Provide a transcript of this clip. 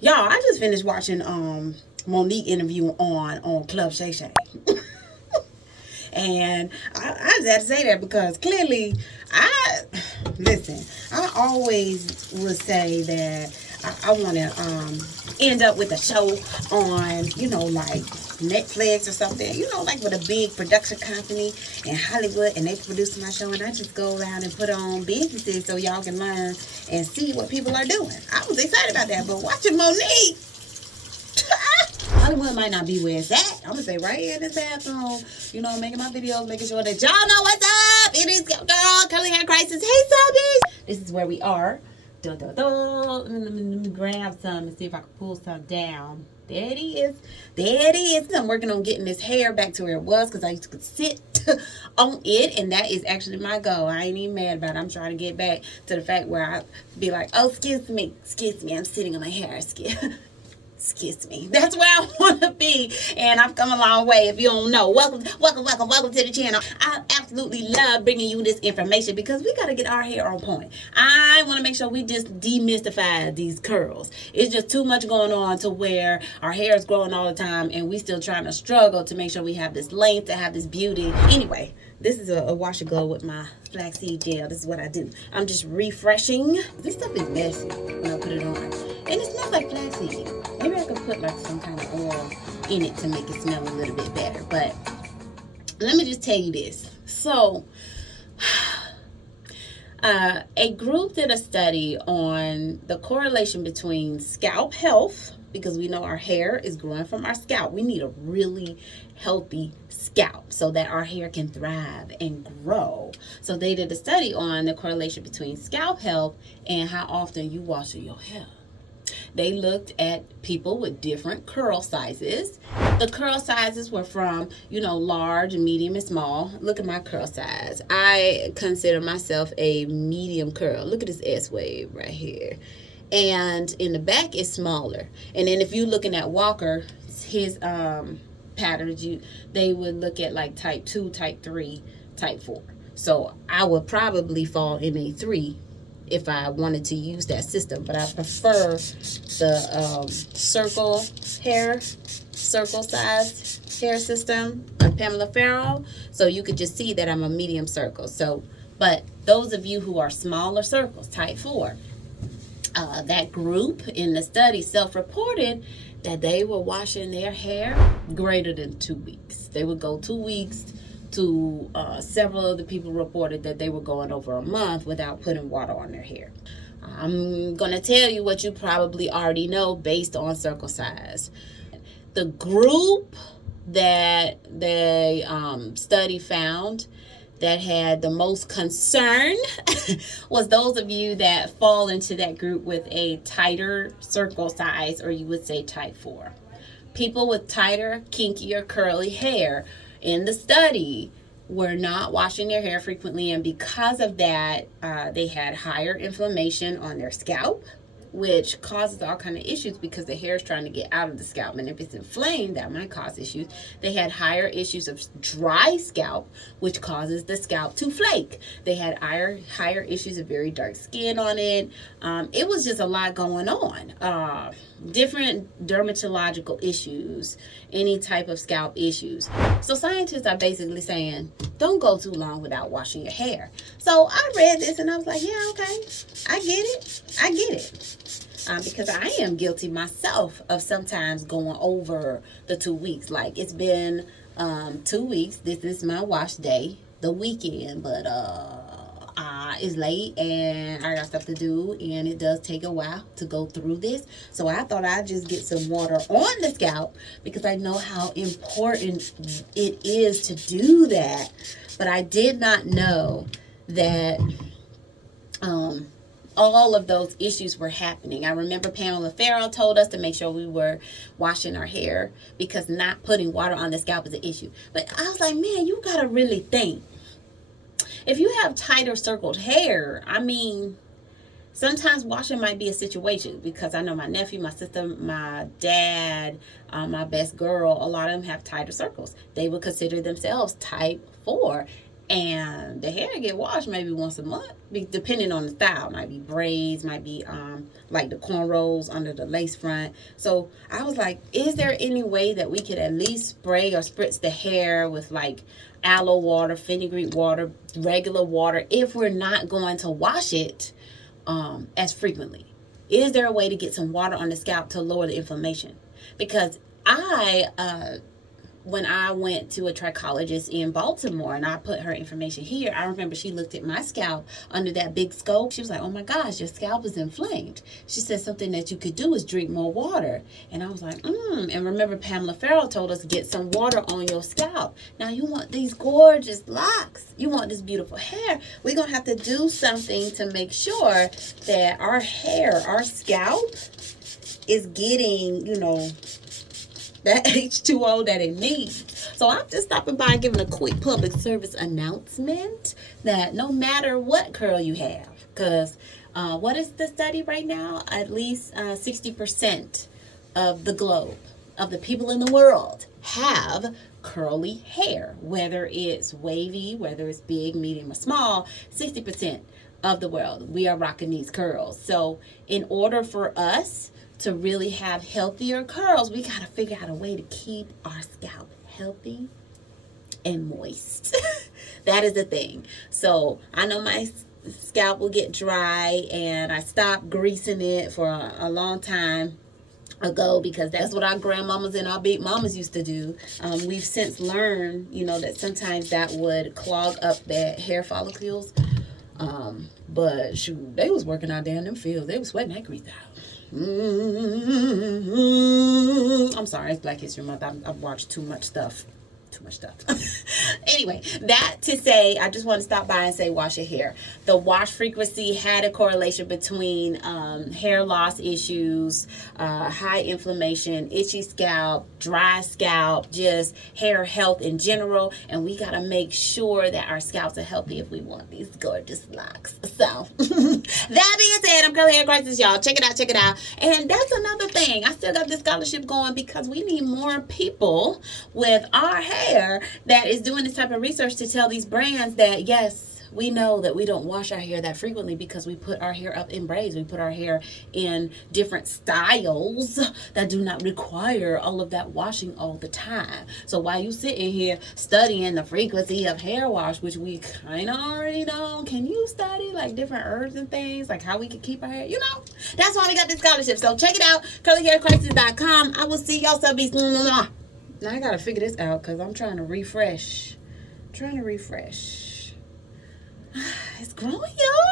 Y'all, I just finished watching Monique interview on Club Shay Shay. And I just had to say that because clearly, I listen. I always would say that I want to end up with a show on, like Netflix or something, like with a big production company in Hollywood, and they produce my show, and I just go around and put on businesses so y'all can learn and see what people are doing. I was excited about that, but watching Monique. Hollywood might not be where it's at. I'm gonna say right here in this bathroom, making my videos, making sure that y'all know what's up. It is girl, curly hair crisis. Hey, subbies. This is where we are. Let me grab some and see if I can pull some down. There it is. There it is. I'm working on getting this hair back to where it was because I used to sit on it, and that is actually my goal. I ain't even mad about it. I'm trying to get back to the fact where I be like, oh, excuse me, I'm sitting on my hair. Excuse me. That's where I want to be, and I've come a long way. If you don't know, welcome to the channel. I absolutely love bringing you this information because we got to get our hair on point. I want to make sure we just demystify these curls. It's just too much going on to where our hair is growing all the time, and we still trying to struggle to make sure we have this length, to have this beauty. Anyway, this is a wash and go with my flaxseed gel. This is what I do. I'm just refreshing. This stuff is messy when I put it on, and it smells like flaxseed. Maybe I could put like some kind of oil in it to make it smell a little bit better. But let me just tell you this. So, a group did a study on the correlation between scalp health, because we know our hair is growing from our scalp. We need a really healthy scalp so that our hair can thrive and grow. So they did a study on the correlation between scalp health and how often you wash your hair. They looked at people with different curl sizes. The curl sizes were from, large, medium, and small. Look at my curl size. I consider myself a medium curl. Look at this S wave right here. And in the back, it's smaller. And then if you're looking at Walker, his patterns, they would look at like type 2, type 3, type 4. So I would probably fall in a 3 if I wanted to use that system, but I prefer the circle size hair system of Pamela Farrow. So you could just see that I'm a medium circle. So, but those of you who are smaller circles, type 4, that group in the study self-reported that they were washing their hair greater than 2 weeks. They would go 2 weeks. To several of the people reported that they were going over a month without putting water on their hair. I'm going to tell you what you probably already know based on circle size. The group that they study found that had the most concern was those of you that fall into that group with a tighter circle size, or you would say type 4. People with tighter, kinkier, curly hair in the study were not washing their hair frequently, and because of that, they had higher inflammation on their scalp, which causes all kind of issues because the hair is trying to get out of the scalp, and if it's inflamed, that might cause issues. They had higher issues of dry scalp, which causes the scalp to flake. They had higher issues of very dark skin on it. It was just a lot going on. Different dermatological issues, any type of scalp issues. So scientists are basically saying, don't go too long without washing your hair. So I read this and I was like, yeah, okay, I get it. Because I am guilty myself of sometimes going over the 2 weeks. Like, it's been 2 weeks. This is my wash day, the weekend, but it's late and I got stuff to do, and it does take a while to go through this. So I thought I'd just get some water on the scalp because I know how important it is to do that. But I did not know that all of those issues were happening. I remember Pamela Farrow told us to make sure we were washing our hair because not putting water on the scalp is an issue. But I was like, man, you gotta really think. If you have tighter circled hair, I mean, sometimes washing might be a situation, because I know my nephew, my sister, my dad, my best girl, a lot of them have tighter circles. They would consider themselves type 4. And the hair get washed maybe once a month, depending on the style. Might be braids, might be like the cornrows under the lace front. So I was like, is there any way that we could at least spray or spritz the hair with like aloe water, fenugreek water, regular water, if we're not going to wash it as frequently? Is there a way to get some water on the scalp to lower the inflammation? Because when I went to a trichologist in Baltimore and I put her information here, I remember she looked at my scalp under that big scope. She was like, oh my gosh, your scalp is inflamed. She said something that you could do is drink more water. And I was like, And remember Pamela Farrell told us, get some water on your scalp. Now you want these gorgeous locks. You want this beautiful hair. We're going to have to do something to make sure that our hair, our scalp is getting, that H2O that it needs. So I'm just stopping by and giving a quick public service announcement that no matter what curl you have, because what is the study right now? At least 60% of the globe, of the people in the world, have curly hair. Whether it's wavy, whether it's big, medium, or small, 60% of the world, we are rocking these curls. So in order for us to really have healthier curls, we got to figure out a way to keep our scalp healthy and moist. That is the thing. So I know my scalp will get dry, and I stopped greasing it for a long time ago because that's what our grandmamas and our big mamas used to do. We've since learned, that sometimes that would clog up that hair follicles. But shoot, they was working out there in them fields. They was sweating that grease out. I'm sorry, it's Black History Month. I've watched too much stuff. Anyway, that to say, I just want to stop by and say wash your hair. The wash frequency had a correlation between hair loss issues, high inflammation, itchy scalp, dry scalp, just hair health in general. And we got to make sure that our scalps are healthy if we want these gorgeous locks. So that being said, I'm Curly Hair Crisis, y'all. Check it out. And that's another thing. I still got this scholarship going because we need more people with our hair that is doing this type of research to tell these brands that yes, we know that we don't wash our hair that frequently because we put our hair up in braids. We put our hair in different styles that do not require all of that washing all the time. So while you sitting here studying the frequency of hair wash, which we kind of already know, can you study like different herbs and things, like how we can keep our hair? That's why we got this scholarship. So check it out, curlyhaircrisis.com. I will see y'all subbies. Now I gotta figure this out because I'm trying to refresh. It's growing, y'all.